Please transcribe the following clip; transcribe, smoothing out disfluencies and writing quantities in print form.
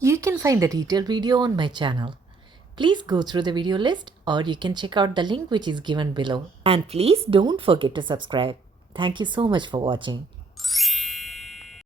You can find the detailed video on my channel. Please go through the video list or you can check out the link which is given below. And please don't forget to subscribe. Thank you so much for watching.